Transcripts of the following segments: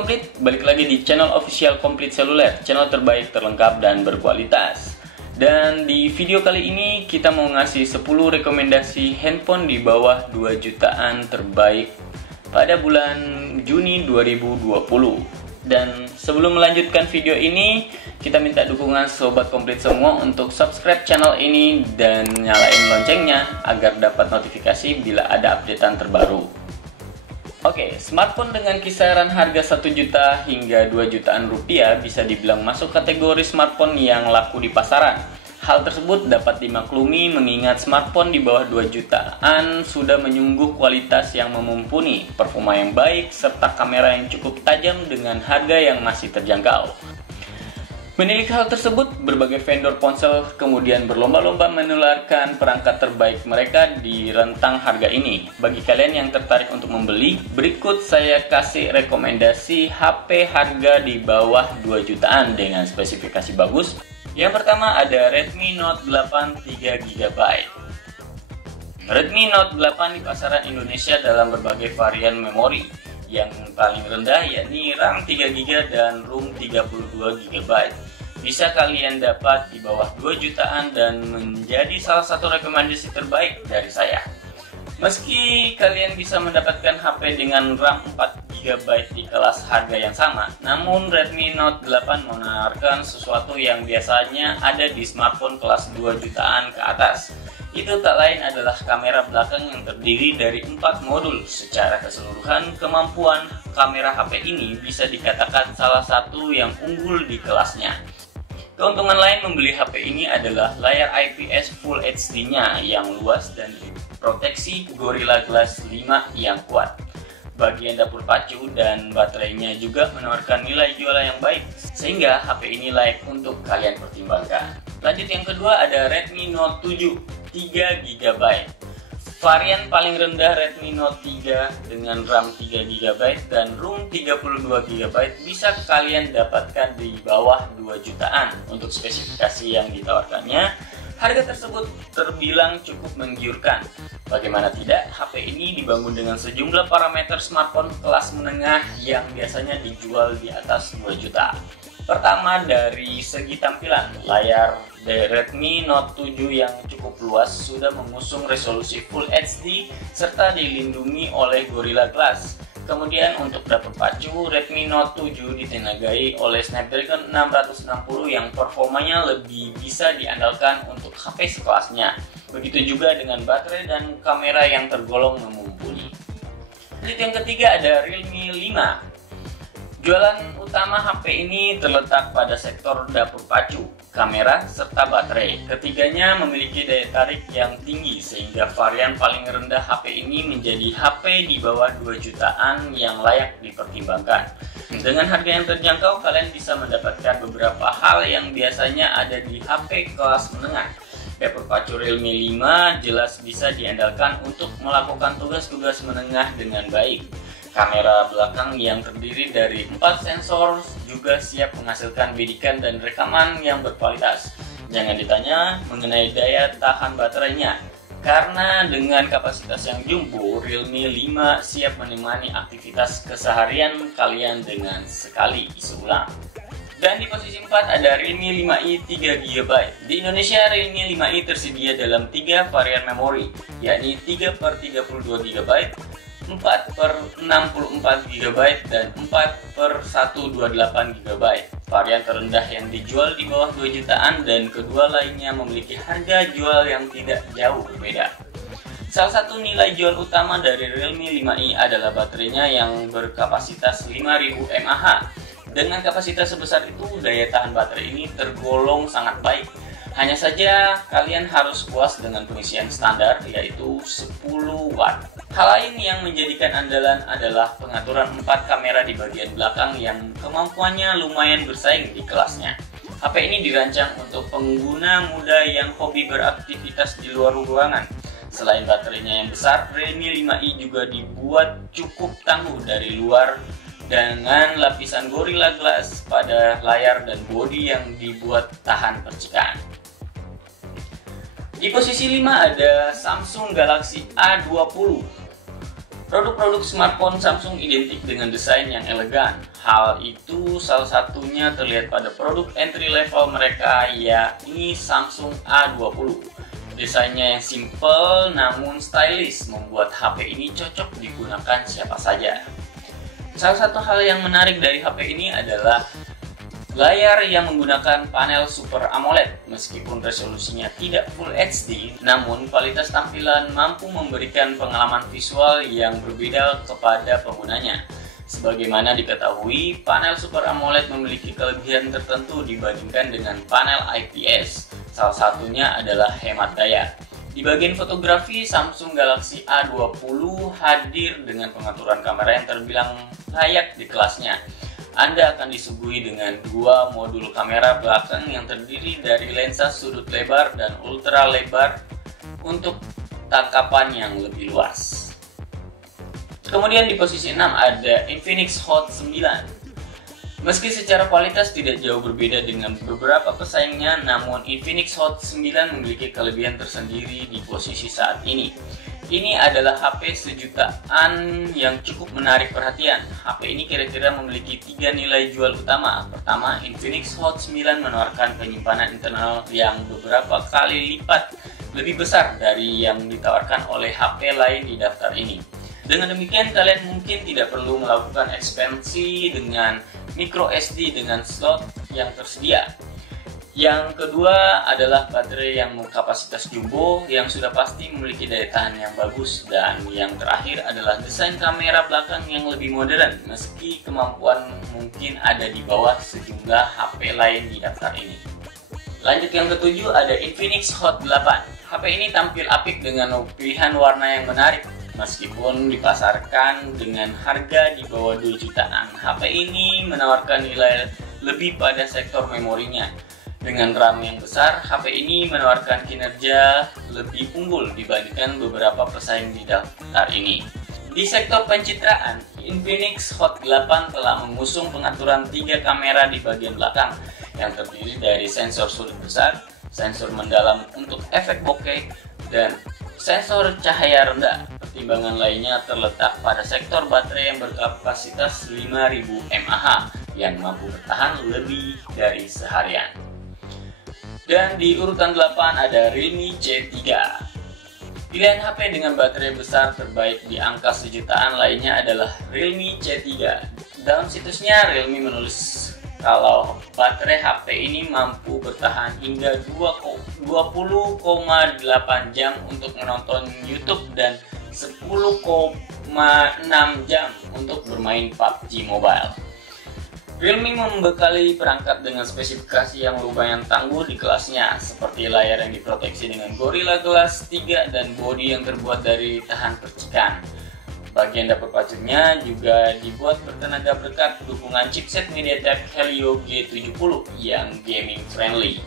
Komplit, balik lagi di channel official Komplit Seluler, channel terbaik, terlengkap, dan berkualitas. Dan di video kali ini kita mau ngasih 10 rekomendasi handphone di bawah 2 jutaan terbaik pada bulan Juni 2020. Dan sebelum melanjutkan video ini, kita minta dukungan Sobat Komplit semua untuk subscribe channel ini dan nyalain loncengnya agar dapat notifikasi bila ada updatean terbaru. Oke, smartphone dengan kisaran harga 1 juta hingga 2 jutaan rupiah bisa dibilang masuk kategori smartphone yang laku di pasaran. Hal tersebut dapat dimaklumi mengingat smartphone di bawah 2 jutaan sudah menyungguh kualitas yang mumpuni, performa yang baik, serta kamera yang cukup tajam dengan harga yang masih terjangkau. Menilik hal tersebut, berbagai vendor ponsel kemudian berlomba-lomba menularkan perangkat terbaik mereka di rentang harga ini. Bagi kalian yang tertarik untuk membeli, berikut saya kasih rekomendasi HP harga di bawah 2 jutaan dengan spesifikasi bagus. Yang pertama ada Redmi Note 8 3GB. Redmi Note 8 di pasaran Indonesia dalam berbagai varian memori. Yang paling rendah yakni RAM 3GB dan ROM 32GB. Bisa kalian dapat di bawah 2 jutaan dan menjadi salah satu rekomendasi terbaik dari saya. Meski kalian bisa mendapatkan HP dengan RAM 4GB di kelas harga yang sama, namun Redmi Note 8 menawarkan sesuatu yang biasanya ada di smartphone kelas 2 jutaan ke atas. Itu tak lain adalah kamera belakang yang terdiri dari 4 modul. Secara keseluruhan, kemampuan kamera HP ini bisa dikatakan salah satu yang unggul di kelasnya. Keuntungan lain membeli HP ini adalah layar IPS Full HD-nya yang luas dan proteksi Gorilla Glass 5 yang kuat. Bagian dapur pacu dan baterainya juga menawarkan nilai jual yang baik, sehingga HP ini layak untuk kalian pertimbangkan. Lanjut yang kedua ada Redmi Note 7 3GB. Varian paling rendah Redmi Note 3 dengan RAM 3GB dan ROM 32GB bisa kalian dapatkan di bawah 2 jutaan. Untuk spesifikasi yang ditawarkannya, harga tersebut terbilang cukup menggiurkan. Bagaimana tidak, HP ini dibangun dengan sejumlah parameter smartphone kelas menengah yang biasanya dijual di atas 2 juta. Pertama, dari segi tampilan, layar Redmi Note 7 yang cukup luas sudah mengusung resolusi Full HD serta dilindungi oleh Gorilla Glass. Kemudian untuk dapur pacu, Redmi Note 7 ditenagai oleh Snapdragon 660 yang performanya lebih bisa diandalkan untuk HP sekelasnya. Begitu juga dengan baterai dan kamera yang tergolong mumpuni. Yang ketiga ada Realme 5. Jualan utama HP ini terletak pada sektor dapur pacu, kamera, serta baterai. Ketiganya memiliki daya tarik yang tinggi sehingga varian paling rendah HP ini menjadi HP di bawah 2 jutaan yang layak dipertimbangkan. Dengan harga yang terjangkau, kalian bisa mendapatkan beberapa hal yang biasanya ada di HP kelas menengah. Dapur pacu Realme 5 jelas bisa diandalkan untuk melakukan tugas-tugas menengah dengan baik. Kamera belakang yang terdiri dari 4 sensor juga siap menghasilkan bidikan dan rekaman yang berkualitas. Jangan ditanya mengenai daya tahan baterainya, karena dengan kapasitas yang jumbo, Realme 5 siap menemani aktivitas keseharian kalian dengan sekali isi ulang. Dan di posisi 4 ada Realme 5i 3GB. Di Indonesia, Realme 5i tersedia dalam 3 varian memori, yakni 3/32GB, 4/64GB dan 4/128GB. Varian terendah yang dijual di bawah 2 jutaan dan kedua lainnya memiliki harga jual yang tidak jauh berbeda. Salah satu nilai jual utama dari Realme 5i adalah baterainya yang berkapasitas 5000 mAh. Dengan kapasitas sebesar itu, daya tahan baterai ini tergolong sangat baik. Hanya saja kalian harus puas dengan pengisian standar, yaitu 10 watt. Hal lain yang menjadikan andalan adalah pengaturan 4 kamera di bagian belakang yang kemampuannya lumayan bersaing di kelasnya. HP ini dirancang untuk pengguna muda yang hobi beraktivitas di luar ruangan. Selain baterainya yang besar, Realme 5i juga dibuat cukup tangguh dari luar dengan lapisan Gorilla Glass pada layar dan bodi yang dibuat tahan percikan. Di posisi 5 ada Samsung Galaxy A20. Produk-produk smartphone Samsung identik dengan desain yang elegan. Hal itu salah satunya terlihat pada produk entry level mereka, yakni Samsung A20. Desainnya yang simple namun stylish membuat HP ini cocok digunakan siapa saja. Salah satu hal yang menarik dari HP ini adalah layar yang menggunakan panel Super AMOLED. Meskipun resolusinya tidak Full HD, namun kualitas tampilan mampu memberikan pengalaman visual yang berbeda kepada penggunanya. Sebagaimana diketahui, panel Super AMOLED memiliki kelebihan tertentu dibandingkan dengan panel IPS. Salah satunya adalah hemat daya. Di bagian fotografi, Samsung Galaxy A20 hadir dengan pengaturan kamera yang terbilang layak di kelasnya. Anda akan disuguhi dengan dua modul kamera belakang yang terdiri dari lensa sudut lebar dan ultra lebar untuk tangkapan yang lebih luas. Kemudian di posisi 6 ada Infinix Hot 9. Meski secara kualitas tidak jauh berbeda dengan beberapa pesaingnya, namun Infinix Hot 9 memiliki kelebihan tersendiri di posisi saat ini. Ini adalah HP sejutaan yang cukup menarik perhatian. HP ini kira-kira memiliki 3 nilai jual utama. Pertama, Infinix Hot 9 menawarkan penyimpanan internal yang beberapa kali lipat lebih besar dari yang ditawarkan oleh HP lain di daftar ini. Dengan demikian, kalian mungkin tidak perlu melakukan ekspansi dengan micro SD dengan slot yang tersedia. Yang kedua adalah baterai yang kapasitas jumbo yang sudah pasti memiliki daya tahan yang bagus. Dan yang terakhir adalah desain kamera belakang yang lebih modern, meski kemampuan mungkin ada di bawah sejumlah HP lain di daftar ini. Lanjut yang ketujuh ada Infinix Hot 8. HP ini tampil apik dengan pilihan warna yang menarik. Meskipun dipasarkan dengan harga di bawah 2 jutaan, HP ini menawarkan nilai lebih pada sektor memorinya. Dengan RAM yang besar, HP ini menawarkan kinerja lebih unggul dibandingkan beberapa pesaing di daftar ini. Di sektor pencitraan, Infinix Hot 8 telah mengusung pengaturan 3 kamera di bagian belakang yang terdiri dari sensor sudut besar, sensor mendalam untuk efek bokeh, dan sensor cahaya rendah. Pertimbangan lainnya terletak pada sektor baterai yang berkapasitas 5000 mAh yang mampu bertahan lebih dari seharian. Dan di urutan 8 ada Realme C3. Pilihan HP dengan baterai besar terbaik di angka sejutaan lainnya adalah Realme C3. Dalam situsnya, Realme menulis kalau baterai HP ini mampu bertahan hingga 20,8 jam untuk menonton YouTube dan 10,6 jam untuk bermain PUBG Mobile. Realme membekali perangkat dengan spesifikasi yang lumayan tangguh di kelasnya, seperti layar yang diproteksi dengan Gorilla Glass 3 dan bodi yang terbuat dari tahan percikan. Bagian dapur pacunya juga dibuat bertenaga berkat dukungan chipset MediaTek Helio G70 yang gaming friendly.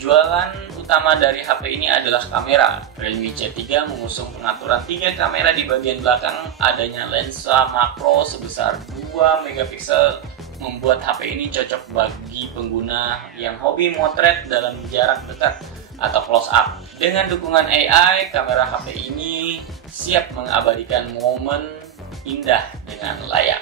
Jualan utama dari HP ini adalah kamera. Realme C3 mengusung pengaturan 3 kamera di bagian belakang, adanya lensa makro sebesar 2 megapiksel membuat HP ini cocok bagi pengguna yang hobi motret dalam jarak dekat atau close up. Dengan dukungan AI, kamera HP ini siap mengabadikan momen indah dengan layak.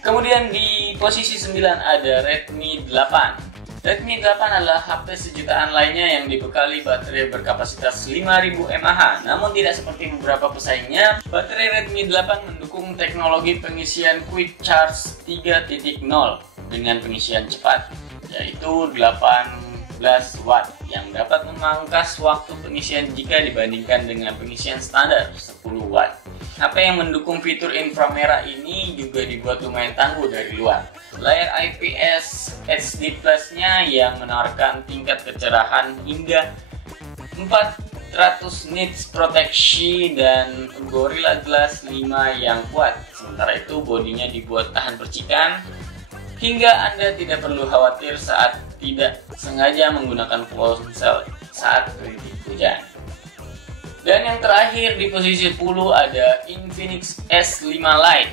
Kemudian di posisi 9 ada Redmi 8. Redmi 8 adalah HP sejutaan lainnya yang dibekali baterai berkapasitas 5000 mAh. Namun tidak seperti beberapa pesaingnya, baterai Redmi 8 mendukung teknologi pengisian Quick Charge 3.0 dengan pengisian cepat, yaitu 18 watt yang dapat memangkas waktu pengisian jika dibandingkan dengan pengisian standar 10 watt. HP yang mendukung fitur inframerah ini juga dibuat lumayan tangguh dari luar. Layar IPS HD Plus-nya yang menawarkan tingkat kecerahan hingga 400 nits proteksi dan Gorilla Glass 5 yang kuat. Sementara itu bodinya dibuat tahan percikan hingga Anda tidak perlu khawatir saat tidak sengaja menggunakan ponsel saat rintik hujan. Dan yang terakhir di posisi 10 ada Infinix S5 Lite.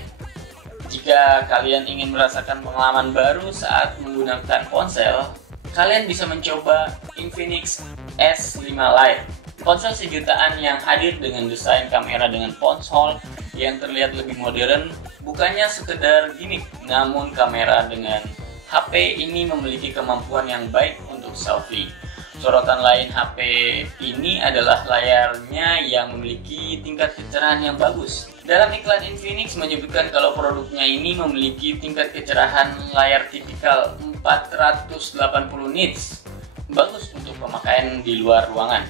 Jika kalian ingin merasakan pengalaman baru saat menggunakan ponsel, kalian bisa mencoba Infinix S5 Lite. Ponsel sejutaan yang hadir dengan desain kamera dengan ponsel yang terlihat lebih modern, bukannya sekedar gimmick, namun kamera dengan HP ini memiliki kemampuan yang baik untuk selfie. Sorotan lain HP ini adalah layarnya yang memiliki tingkat kecerahan yang bagus. Dalam iklan Infinix menyebutkan kalau produknya ini memiliki tingkat kecerahan layar tipikal 480 nits. Bagus untuk pemakaian di luar ruangan.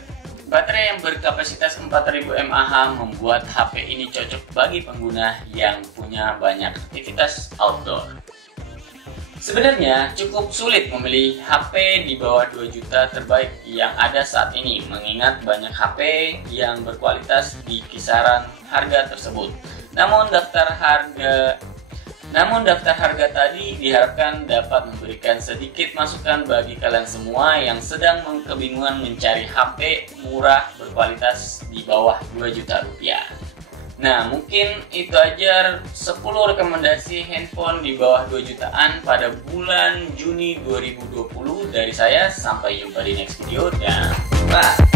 Baterai yang berkapasitas 4000 mAh membuat HP ini cocok bagi pengguna yang punya banyak aktivitas outdoor. Sebenarnya cukup sulit memilih HP di bawah 2 juta terbaik yang ada saat ini, mengingat banyak HP yang berkualitas di kisaran harga tersebut. Namun daftar harga tadi diharapkan dapat memberikan sedikit masukan bagi kalian semua yang sedang kebingungan mencari HP murah berkualitas di bawah 2 juta rupiah. Nah, mungkin itu aja 10 rekomendasi handphone di bawah 2 jutaan pada bulan Juni 2020 dari saya. Sampai jumpa di next video dan bye!